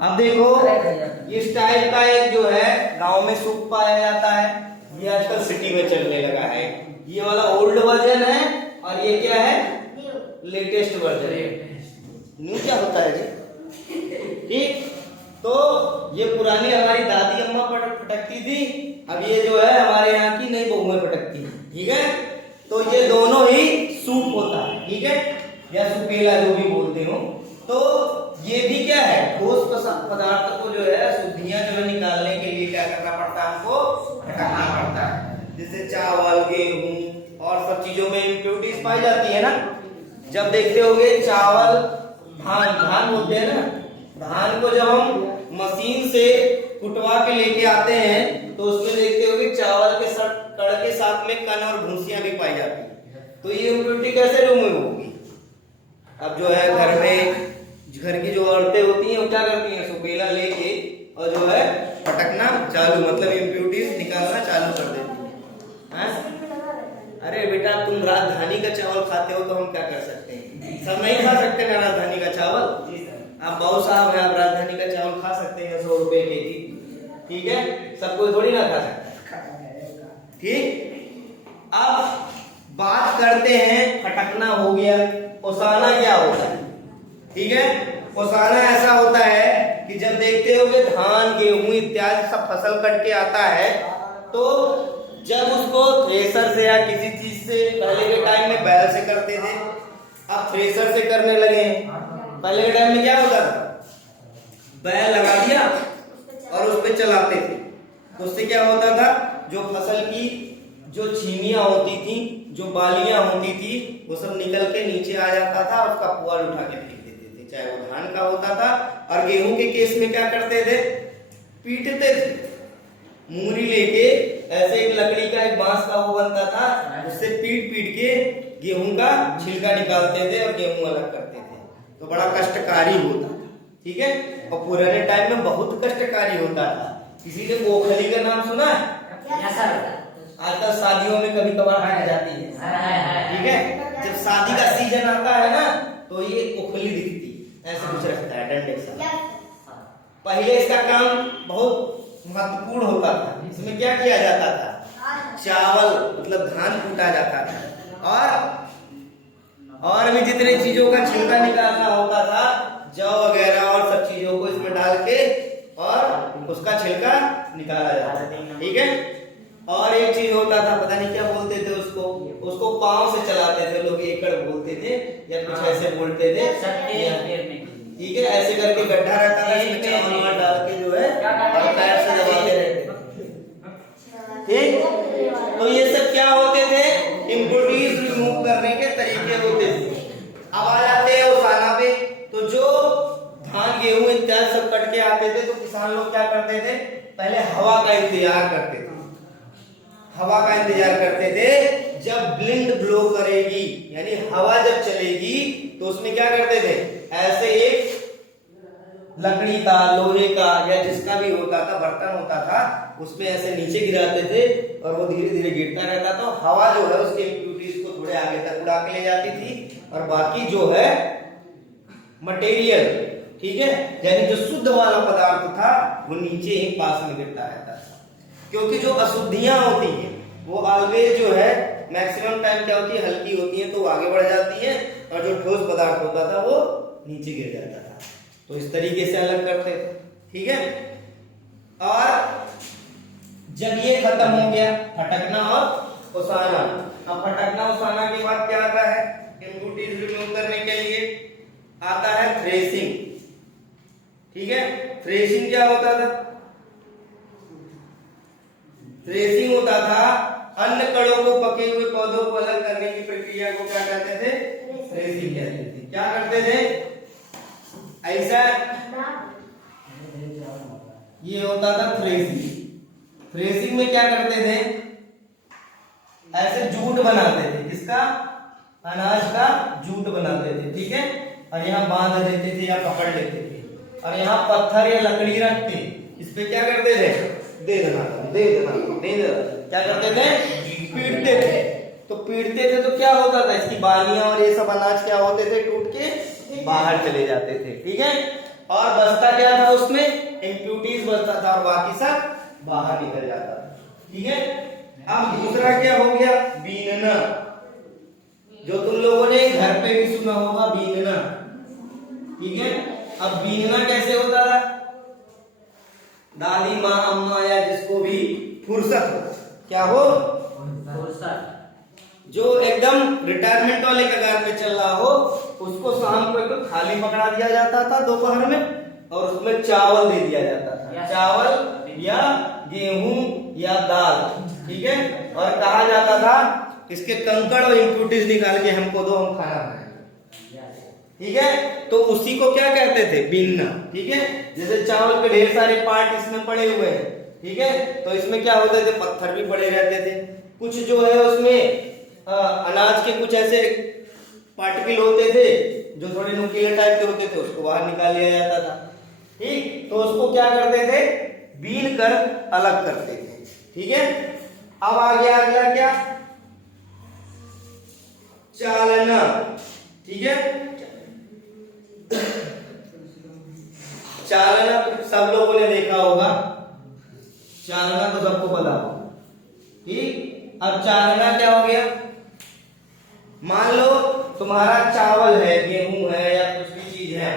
अब देखो इस टाइप का एक जो है गांव में सूप पाया जाता है, ये आजकल सिटी में चलने लगा है। ये वाला ओल्ड वर्जन है और ये क्या है, लेटेस्ट वर्जन है। न्यू क्या होता है जी? ठीक, तो ये पुरानी हमारी दादी अम्मा फटकती थी, अब ये जो है हमारे यहाँ की नई बहुएं फटकती है। ठीक है, तो ये दोनों ही सूप होता है, ठीक है, या सुपेला जो भी बोलते हो। तो ये भी क्या है, ठोस पदार्थ को जो है शुद्धियां जो है निकालने के लिए क्या करना पड़ता है, हमको फटकना पड़ता है। जैसे चावल, गेहूं और सब चीजों में इम्प्योरिटीज पाई जाती है ना। जब देखते होगे चावल, धान बोलते हैं ना, धान को जब हम मशीन से कुटवा के लेके आते हैं तो उसमें देखते होगे चावल के साथ कड़ के साथ में कण और भूसियां भी पाई जाती है। तो ये इम्प्योरिटी कैसे रिमूव होगी? अब जो है घर की जो औरतें होती हैं वो क्या करती हैं, सुपेला लेके और जो है फटकना चालू, मतलब इम्प्योरिटीज निकालना चालू कर देती है। अरे बेटा तुम राजधानी का चावल खाते हो तो हम क्या कर सकते हैं, सब नहीं खा सकते ना राजधानी का चावल। आप बाबू साहब हैं, आप राजधानी का चावल खा सकते हैं 100 रुपए के जी, ठीक है, सब कोई थोड़ी ना खा सकता। ठीक, अब बात करते हैं फटकना हो गया, ओसाना क्या होता है? ठीक है, ओसाना ऐसा होता है कि जब देखते होगे धान, गेहूं इत्यादि सब फसल कट के आता है, तो जब उसको थ्रेसर से या किसी चीज से, पहले के टाइम में बैल से करते थे, अब थ्रेसर से करने लगे। पहले के टाइम में क्या होता था, बैल लगा दिया और उस पे चलाते थे, तो उससे क्या होता था, जो फसल की जो छीमियां होती थी, जो बालियां होती थी, वो सब निकल के नीचे आ जाता था और उसका पुआल उठा के फेंक देते थे, चाहे वो धान का होता था। और गेहूं के केस में क्या करते थे, पीटते थे, मूरी लेके ऐसे एक लकड़ी का एक बांस का वो बनता था, उससे पीट पीट के गेहूं का छिलका निकालते थे और गेहूं अलग करते थे। तो बड़ा कष्टकारी होता था, ठीक है, और पुराने टाइम में बहुत कष्टकारी होता था। किसी ने ओखली का नाम सुना है? आजकल शादियों में कभी कभार खाई जाती है, ठीक है, जब शादी का सीजन आता है ना तो ये ओखली दिखती ऐसे कुछ रखता है डंडे के साथ। पहले इसका काम बहुत महत्वपूर्ण होता था। इसमें क्या किया जाता था, चावल मतलब धान कूटा जाता था और भी जितने चीजों का छिलका निकालना होता था, जौ वगैरह और सब चीजों को इसमें डाल के और उसका छिलका निकाला जाता था, ठीक है। और एक चीज होता था, पता नहीं क्या बोलते थे उसको पांव से चलाते थे लोग, एकड़ बोलते थे या कुछ ऐसे बोलते थे, ठीक है, ऐसे करके गड्ढा रहता था, इसमें चावल डाल के जो है पैर से दबाते रहते, ठीक। तो ये सब क्या होते थे, इम्प्योरिटीज रिमूव करने के तरीके होते थे। अब आ जाते हैं ओसाना पे। तो जो धान, गेहूं इत्यादि सब कट के आते थे तो किसान लोग क्या करते थे, पहले हवा का इंतजार करते थे। हवा का इंतजार करते थे, जब विंड ब्लो करेगी यानी हवा जब चलेगी तो उसमें क्या करते थे, ऐसे एक लकड़ी का, लोहे का या जिसका भी होता था, बर्तन होता था, उसमें ऐसे नीचे गिराते थे और वो धीरे धीरे गिरता रहता। तो हवा जो है उसके इम्प्योरिटीज को थोड़े आगे तक उड़ा के ले जाती थी और बाकी जो है मटेरियल, ठीक है, यानी जो शुद्ध वाला पदार्थ था वो नीचे ही पास में गिरता रहता था। क्योंकि जो अशुद्धियां होती हैं वो ऑलवेज जो है मैक्सिमम टाइम क्या होती है, हल्की होती है तो वो आगे बढ़ जाती है, और जो ठोस पदार्थ होता था वो नीचे गिर जाता था। तो इस तरीके से अलग करते थे, ठीक है। और जब ये खत्म हो गया फटकना और ओसाना, अब फटकना ओसाना के बाद क्या आता है, इम्प्योरिटीज रिमूव करने के लिए आता है थ्रेसिंग, ठीक है। थ्रेसिंग क्या होता था, थ्रेसिंग होता था अन्य कणों को, पके हुए पौधों को अलग करने की प्रक्रिया को क्या कहते थे, थ्रेसिंग कहते थे। क्या करते थे, ऐसा ये होता था थ्रेसिंग। थ्रेसिंग में क्या करते थे, ऐसे जूट बनाते थे, किसका, अनाज का जूट बनाते थे, ठीक है, और यहाँ बांध देते थे या पकड़ लेते थे, और यहाँ पत्थर या लकड़ी रख के इस पे क्या करते थे, दे देना, क्या करते थे, पीटते थे। तो पीटते थे तो क्या होता था, इसकी बालियां और ये सब अनाज क्या होते थे, टूट के बाहर चले जाते थे, ठीक है। और बचता क्या था उसमें, इम्प्यूरिटीज बचता था और बाकी सब बाहर निकल जाता था। ठीक है, अब दूसरा क्या हो गया, बीनना, जो तुम लोगों ने घर पे भी सुना होगा, बीनना। ठीक है, अब बीनना कैसे होता था, दादी माँ अम्मा या जिसको भी फुर्सत हो, क्या हो, जो एकदम रिटायरमेंट वाले कगार पे चल रहा हो, उसको शाम को एकदम थाली पकड़ा दिया जाता था दोपहर में और उसमें चावल दे दिया जाता था, चावल या गेहूं या दाल। ठीक है, और कहा जाता था इसके कंकड़ और इम्प्यूरिटीज निकाल के हमको दो, हम खाना बनाएंगे। ठीक है, तो उसी को क्या कहते थे, बीनना। ठीक है, जैसे चावल के ढेर सारे पार्ट इसमें पड़े हुए हैं। ठीक है, तो इसमें क्या होते थे, पत्थर भी पड़े रहते थे, कुछ जो है उसमें अनाज के कुछ ऐसे पार्टिकल होते थे जो थोड़े नुकीले टाइप के होते थे, उसको बाहर निकाल लिया जाता था। ठीक, तो उसको क्या करते थे, बीन कर अलग करते थे। ठीक है, अब आ गया अगला क्या, चालना। ठीक है, चालना सब लोगों ने देखा होगा, चालना तो सबको पता होगा। ठीक, अब चालना क्या हो गया, मान लो तुम्हारा चावल है, गेहूं है या कुछ भी चीज है,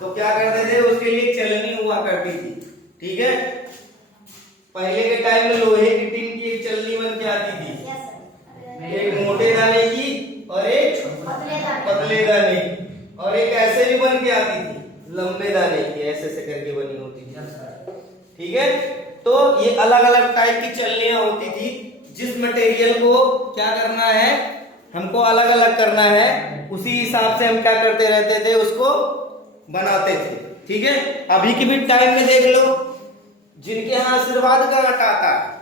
तो क्या करते थे, उसके लिए चलनी हुआ करती थी। ठीक है, पहले के टाइम में लोहे की टीन की एक चलनी बन के आती थी, एक मोटे दाने की और एक पतले दाने की, और एक ऐसे भी बन के आती थी लंबे दाने की, ऐसे ऐसे करके बनी होती थी। ठीक है, तो ये अलग अलग टाइप की चलनियां होती थी, जिस मटेरियल को क्या करना है, हमको अलग अलग करना है, उसी हिसाब से हम क्या करते रहते थे, उसको बनाते थे। ठीक है, अभी के भी टाइम में देख लो, जिनके यहाँ आशीर्वाद का आटा आता है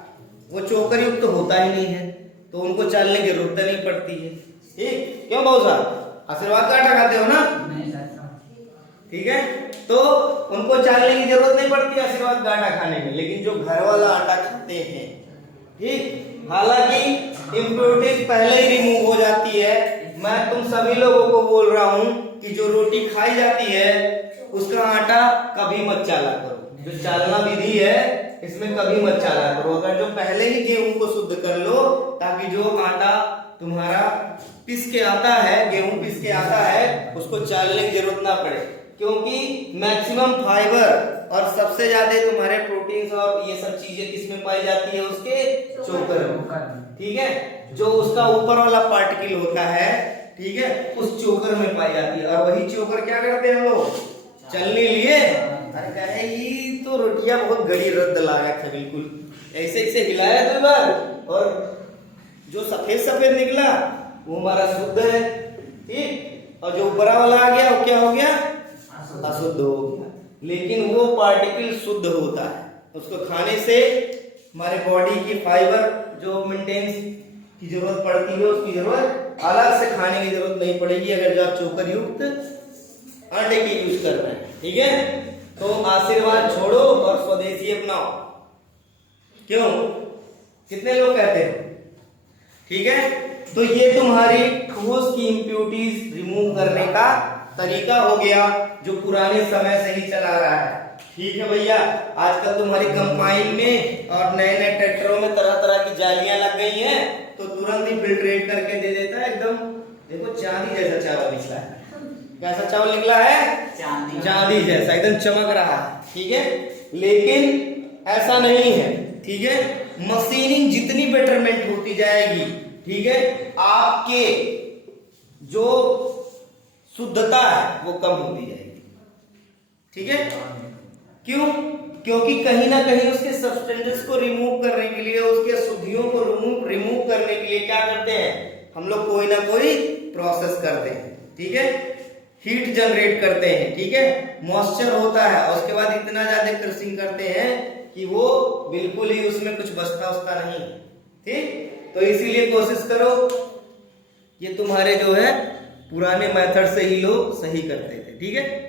वो चोकर युक्त तो होता ही नहीं है, तो उनको चालने की जरूरत नहीं पड़ती है। ठीक, क्यों भाऊ साहब, आशीर्वाद का आटा खाते हो ना? ठीक है, तो उनको चालने की जरूरत नहीं पड़ती आशीर्वाद का आटा खाने में, लेकिन जो घर वाला आटा खाते हैं, ठीक, हालांकि इम्प्योरिटीज पहले ही रिमूव हो जाती है। मैं तुम सभी लोगों को बोल रहा हूं कि जो रोटी खाई जाती है उसका आटा कभी मत चाला करो, जो चालना विधि है इसमें कभी मत चाला करो। अगर जो पहले ही गेहूं को शुद्ध कर लो, ताकि जो आटा तुम्हारा पिस के आता है, गेहूं पिस के आता है, उसको चालने की जरूरत ना पड़े, क्योंकि मैक्सिमम फाइबर और सबसे ज्यादा तुम्हारे प्रोटीन्स और ये सब चीजें किसमें पाई जाती है, उसके चोकर में। ठीक है, जो उसका ऊपर वाला पार्टिकल होता है, ठीक है, उस चोकर में पाई जाती है, और वही चोकर क्या करते हैं लोग, चलने लिए। अरे कहे ये तो रोटियां बहुत गड़ी रद्द लागत है, बिल्कुल ऐसे ऐसे हिलाया 2 बार और जो सफेद सफेद निकला वो हमारा शुद्ध है। ठीक, और जो बड़ा वाला आ गया वो क्या हो गया, अशुद्ध हो गया। लेकिन वो पार्टिकल शुद्ध होता है, उसको खाने से हमारे बॉडी की फाइबर जो मेंटेनेंस की जरूरत पड़ती है, उसकी जरूरत अलग से खाने की जरूरत नहीं पड़ेगी, अगर जो आप चोकर युक्त आटे की यूज कर रहे हैं। ठीक है, तो आशीर्वाद छोड़ो और स्वदेशी अपनाओ। क्यों, कितने लोग कहते हैं? ठीक है, तो ये तुम्हारी ठोस की इम्प्यूरिटीज रिमूव करने का तरीका हो गया, जो पुराने समय से ही चला रहा है। ठीक है भैया, आजकल तुम्हारी कंपाइन में और नए नए ट्रैक्टरों में तरह तरह की जालियां लग गई हैं, तो तुरंत ही फिल्ट्रेट करके दे देता है एकदम। देखो चांदी जैसा चावल निकला है, कैसा चावल निकला है, चांदी जैसा, एकदम चमक रहा है। ठीक है, लेकिन ऐसा नहीं है। ठीक है, मशीनिंग जितनी बेटरमेंट होती जाएगी, ठीक है, आपके जो शुद्धता है वो कम होती जाएगी। ठीक है, क्यों, क्योंकि कहीं ना कहीं उसके सब्सटेंसेस को रिमूव करने के लिए, उसके अशुद्धियों को रिमूव करने के लिए क्या करते हैं हम लोग, कोई ना कोई प्रोसेस करते हैं। ठीक है, हीट जनरेट करते हैं। ठीक है, मॉइस्चर होता है और उसके बाद इतना ज्यादा क्रशिंग करते हैं कि वो बिल्कुल ही उसमें कुछ बचता नहीं। ठीक, तो इसीलिए कोशिश करो, ये तुम्हारे जो है पुराने मेथड से ही लोग सही करते थे। ठीक है।